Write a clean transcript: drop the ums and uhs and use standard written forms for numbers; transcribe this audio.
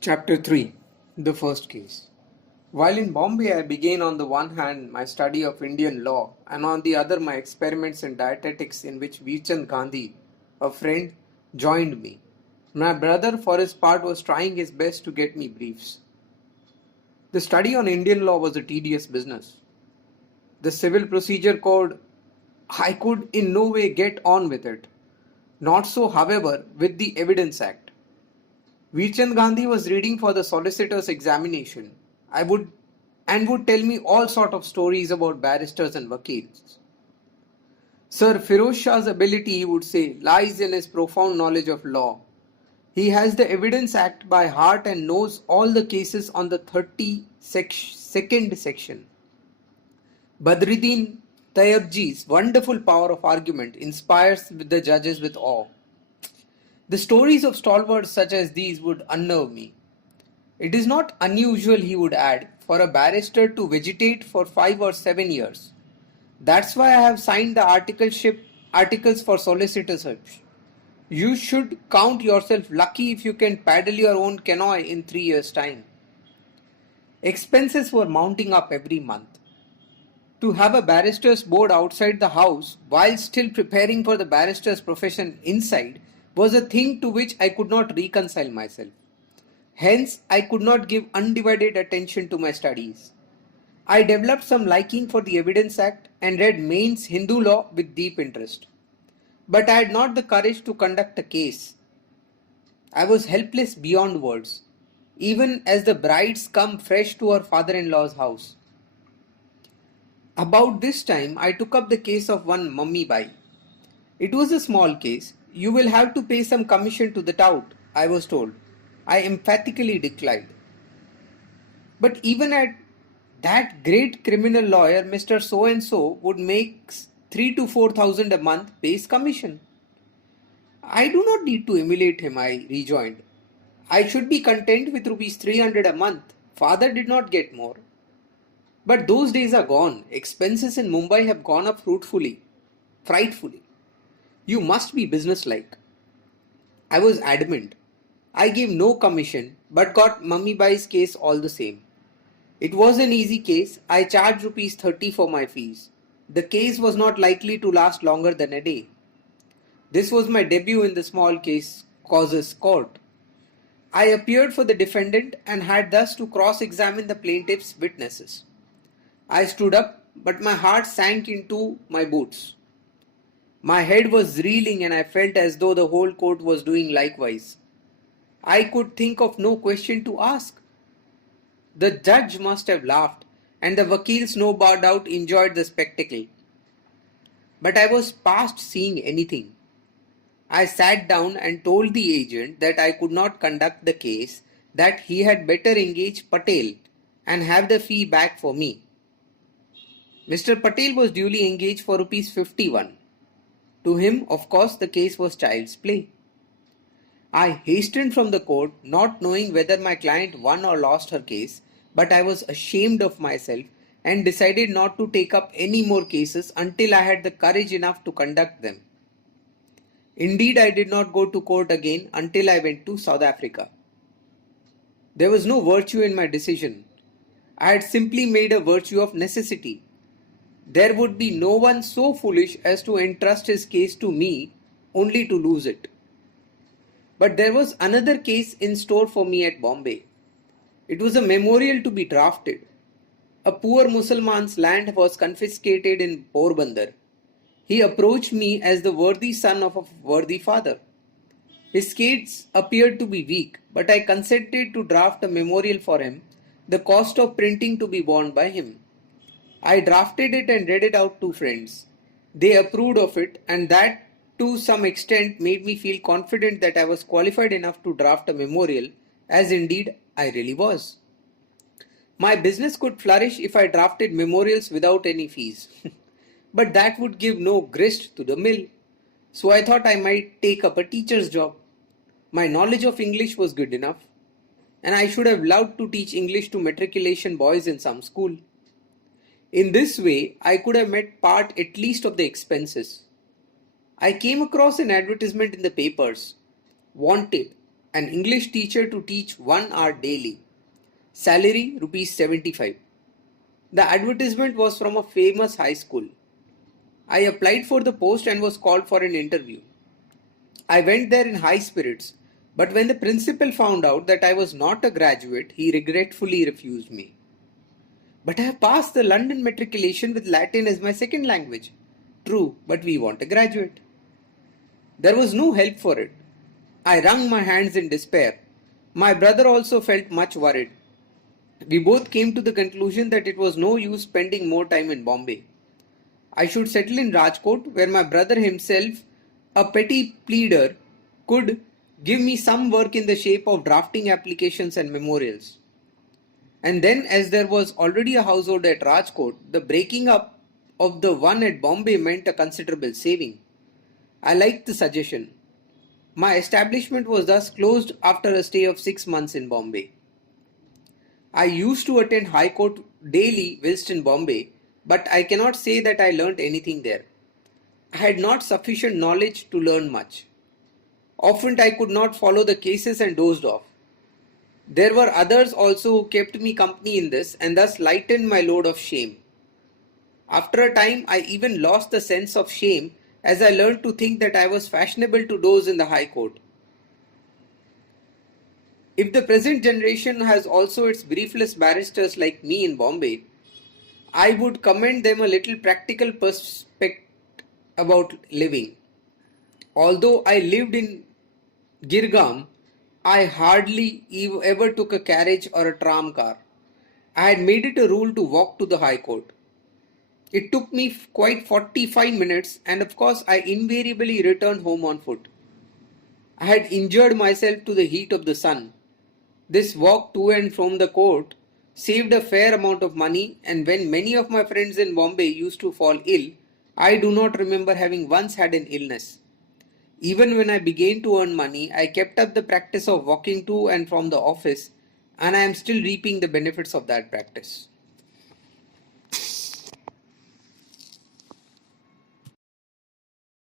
Chapter 3. The First Case. While in Bombay, I began on the one hand my study of Indian law and on the other my experiments in dietetics, in which Veerchand Gandhi, a friend, joined me. My brother, for his part, was trying his best to get me briefs. The study on Indian law was a tedious business. The Civil Procedure Code, I could in no way get on with it. Not so, however, with the Evidence Act. Veerchand Gandhi was reading for the solicitor's examination. I would tell me all sort of stories about barristers and vakils. Sir Firoz Shah's ability, he would say, lies in his profound knowledge of law. He has the Evidence Act by heart and knows all the cases on the 32nd section. Badruddin Tayyabji's wonderful power of argument inspires the judges with awe. The stories of stalwarts such as these would unnerve me. It is not unusual, he would add, for a barrister to vegetate for 5 or 7 years. That's why I have signed the articles for solicitorship. You should count yourself lucky if you can paddle your own canoe in 3 years' time. Expenses were mounting up every month. To have a barrister's board outside the house while still preparing for the barrister's profession inside was a thing to which I could not reconcile myself. Hence, I could not give undivided attention to my studies. I developed some liking for the Evidence Act and read Maine's Hindu law with deep interest. But I had not the courage to conduct a case. I was helpless beyond words, even as the brides come fresh to her father-in-law's house. About this time, I took up the case of one Mummy Bai. It was a small case. You will have to pay some commission to the tout, I was told. I emphatically declined. But even at that great criminal lawyer, Mr. So-and-so, would make 3 to 4,000 a month pays commission. I do not need to emulate him, I rejoined. I should be content with rupees 300 a month. Father did not get more. But those days are gone. Expenses in Mumbai have gone up frightfully. You must be businesslike. I was adamant. I gave no commission but got Mummy Bai's case all the same. It was an easy case. I charged rupees 30 for my fees. The case was not likely to last longer than a day. This was my debut in the small case causes court. I appeared for the defendant and had thus to cross-examine the plaintiff's witnesses. I stood up, but my heart sank into my boots. My head was reeling and I felt as though the whole court was doing likewise. I could think of no question to ask. The judge must have laughed, and the vakils no doubt enjoyed the spectacle. But I was past seeing anything. I sat down and told the agent that I could not conduct the case, that he had better engage Patel and have the fee back for me. Mr. Patel was duly engaged for rupees 51. To him, of course, the case was child's play. I hastened from the court, not knowing whether my client won or lost her case, but I was ashamed of myself and decided not to take up any more cases until I had the courage enough to conduct them. Indeed, I did not go to court again until I went to South Africa. There was no virtue in my decision. I had simply made a virtue of necessity. There would be no one so foolish as to entrust his case to me only to lose it. But there was another case in store for me at Bombay. It was a memorial to be drafted. A poor Mussulman's land was confiscated in Porbandar. He approached me as the worthy son of a worthy father. His case appeared to be weak, but I consented to draft a memorial for him, the cost of printing to be borne by him. I drafted it and read it out to friends. They approved of it, and that to some extent made me feel confident that I was qualified enough to draft a memorial, as indeed I really was. My business could flourish if I drafted memorials without any fees. But that would give no grist to the mill. So I thought I might take up a teacher's job. My knowledge of English was good enough, and I should have loved to teach English to matriculation boys in some school. In this way, I could have met part at least of the expenses. I came across an advertisement in the papers. Wanted, An English teacher to teach 1 hour daily. Salary rupees 75. The advertisement was from a famous high school. I applied for the post and was called for an interview. I went there in high spirits, but when the principal found out that I was not a graduate, he regretfully refused me. But I have passed the London matriculation with Latin as my second language. True, but we want a graduate. There was no help for it. I wrung my hands in despair. My brother also felt much worried. We both came to the conclusion that it was no use spending more time in Bombay. I should settle in Rajkot, where my brother himself, a petty pleader, could give me some work in the shape of drafting applications and memorials. And then, as there was already a household at Rajkot, the breaking up of the one at Bombay meant a considerable saving. I liked the suggestion. My establishment was thus closed after a stay of 6 months in Bombay. I used to attend High Court daily whilst in Bombay, but I cannot say that I learnt anything there. I had not sufficient knowledge to learn much. Often I could not follow the cases and dozed off. There were others also who kept me company in this and thus lightened my load of shame. After a time, I even lost the sense of shame as I learned to think that I was fashionable to doze in the High Court. If the present generation has also its briefless barristers like me in Bombay, I would commend them a little practical perspective about living. Although I lived in Girgam, I hardly ever took a carriage or a tram car. I had made it a rule to walk to the High Court. It took me quite 45 minutes, and of course I invariably returned home on foot. I had injured myself to the heat of the sun. This walk to and from the court saved a fair amount of money, and when many of my friends in Bombay used to fall ill, I do not remember having once had an illness. Even when I began to earn money, I kept up the practice of walking to and from the office, and I am still reaping the benefits of that practice.